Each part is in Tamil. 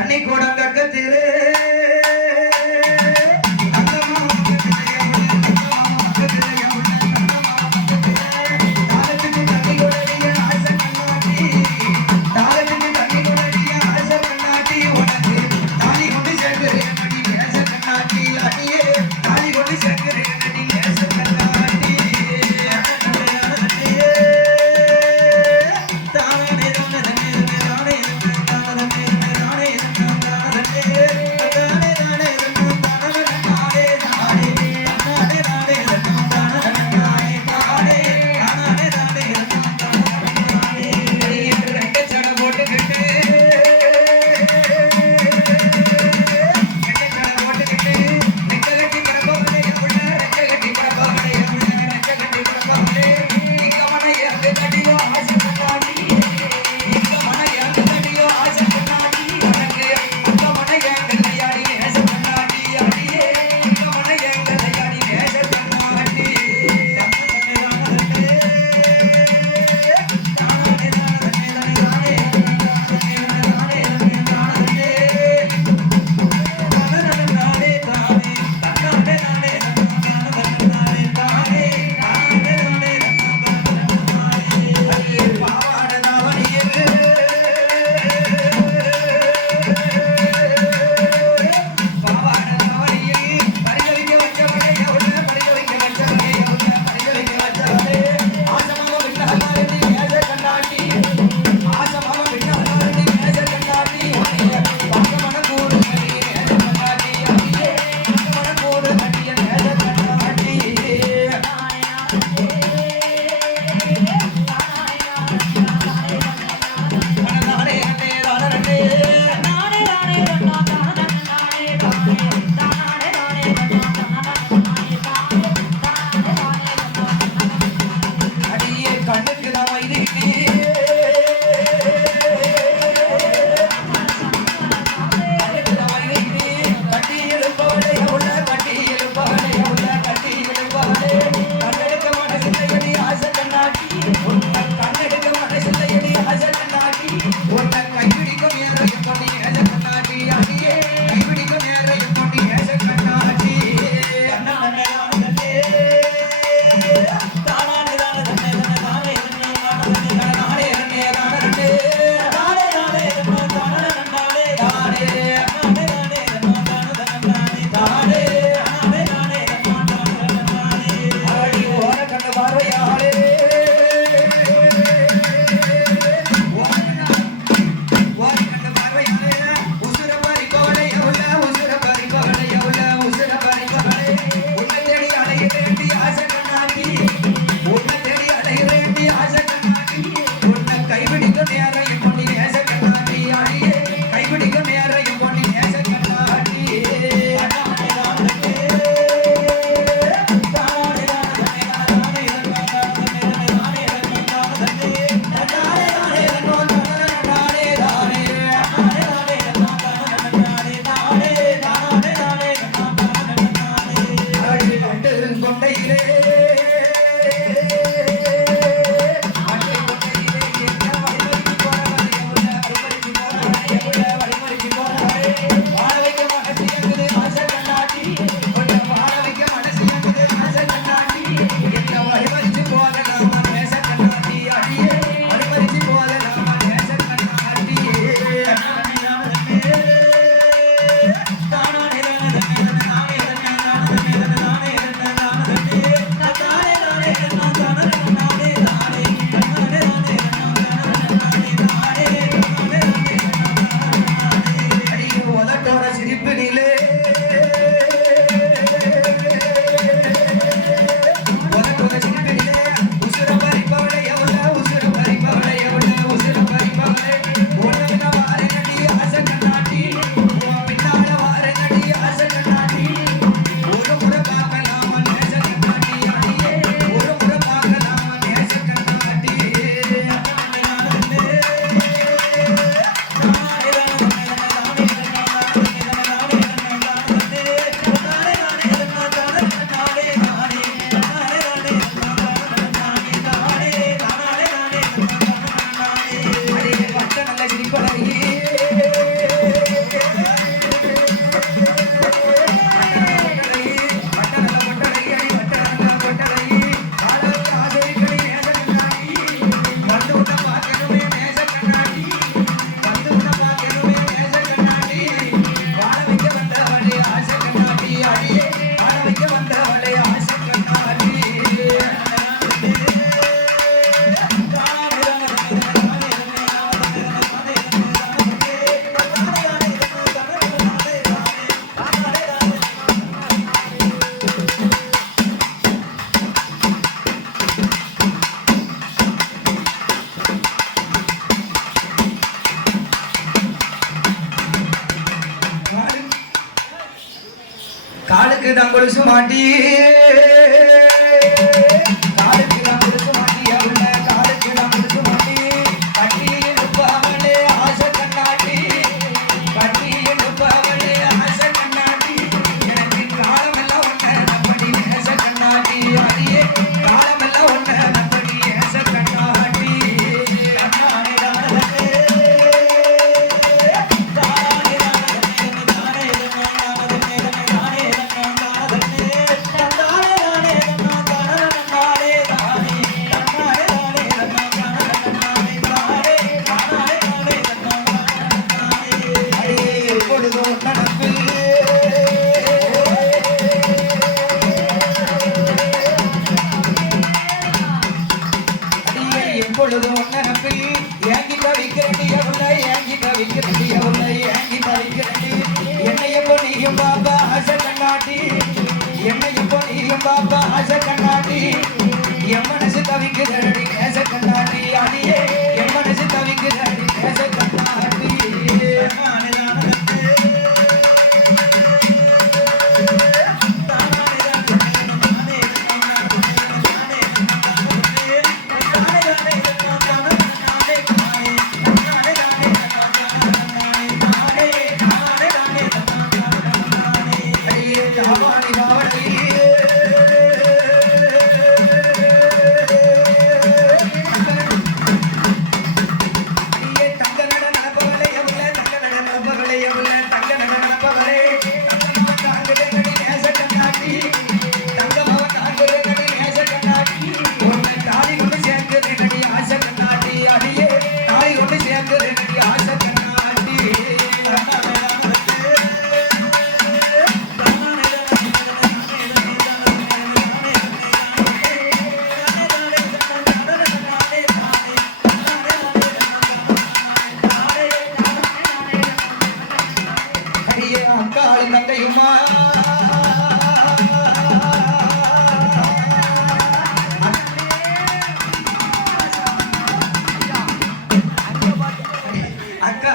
தண்ணி கூடம் கக்கத்திலே dear.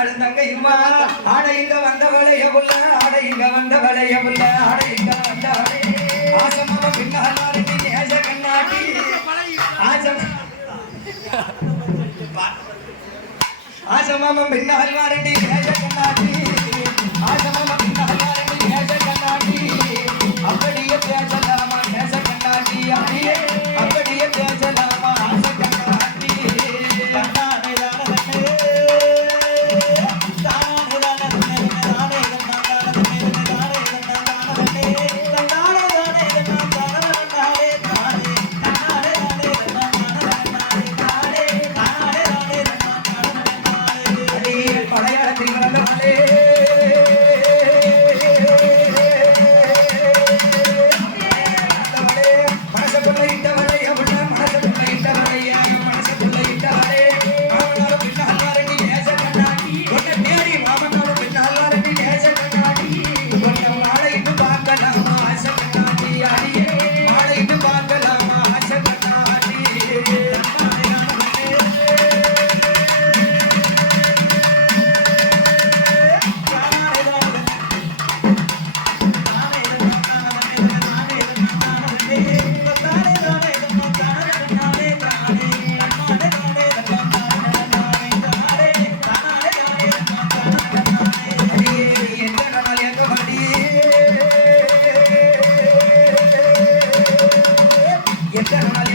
நாளும் தங்க இம்மா ஆட இங்க வந்த வளைய புள்ள ஆட இங்க வந்த வளைய புள்ள ஆட இங்க வந்த ஆசமாவ பின்னாடி நீ ஆசமாமம் பின்னால் வாரண்டி Gracias.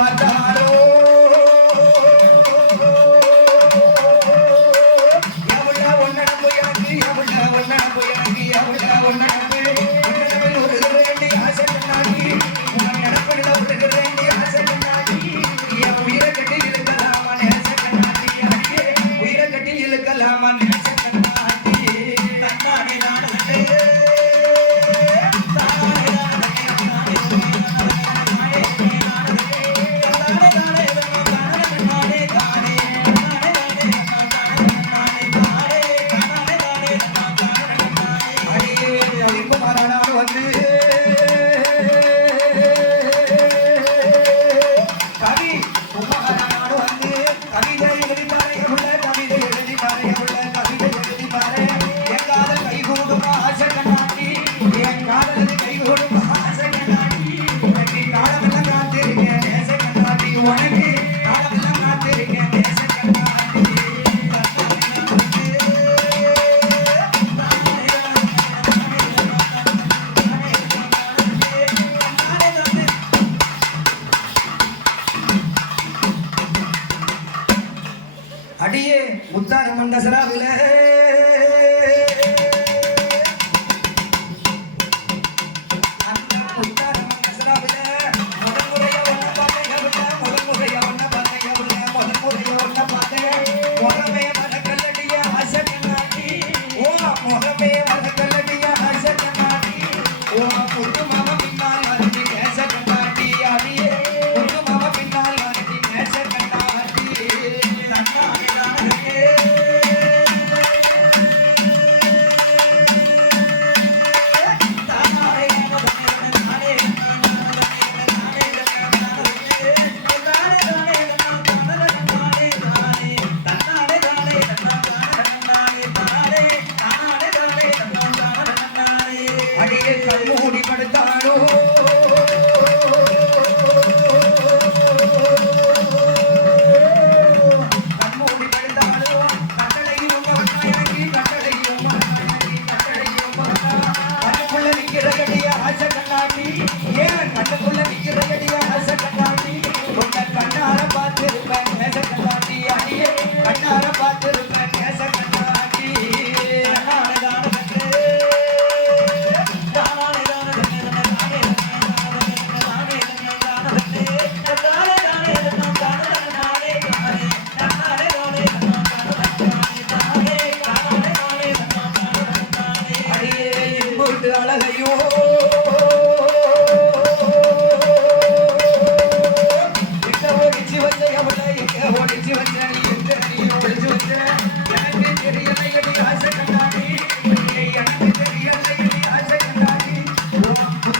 বাবা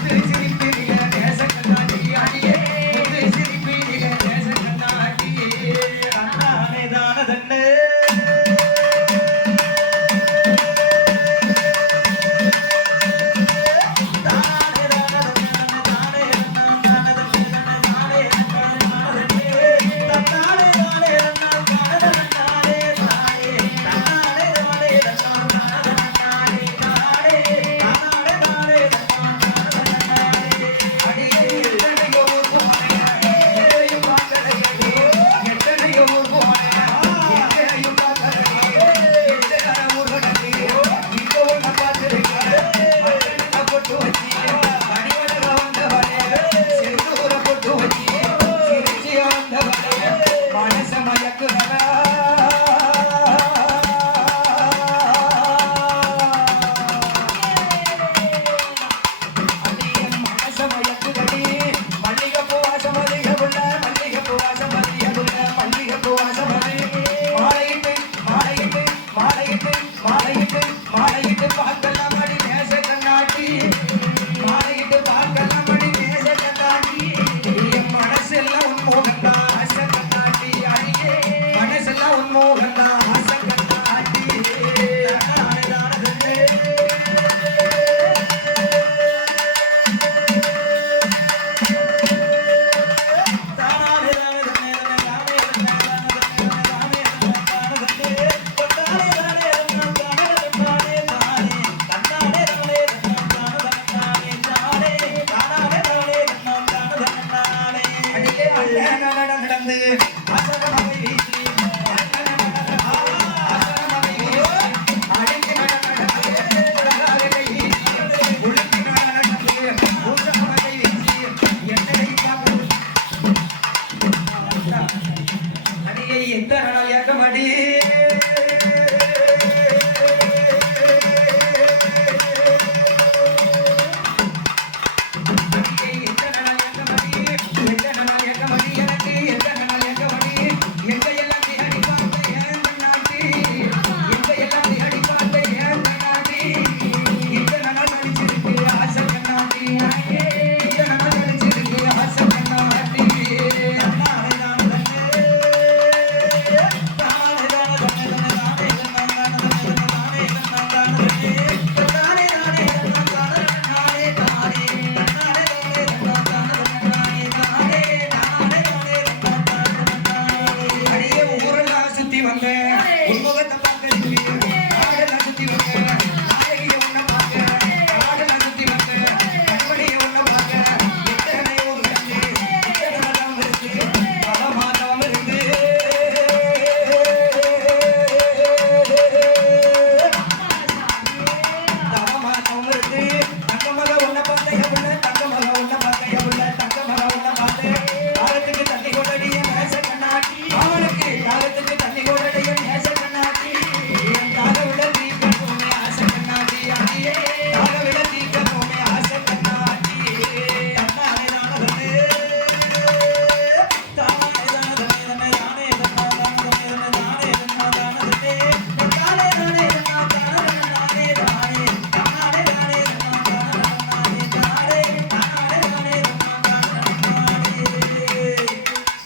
Thank you.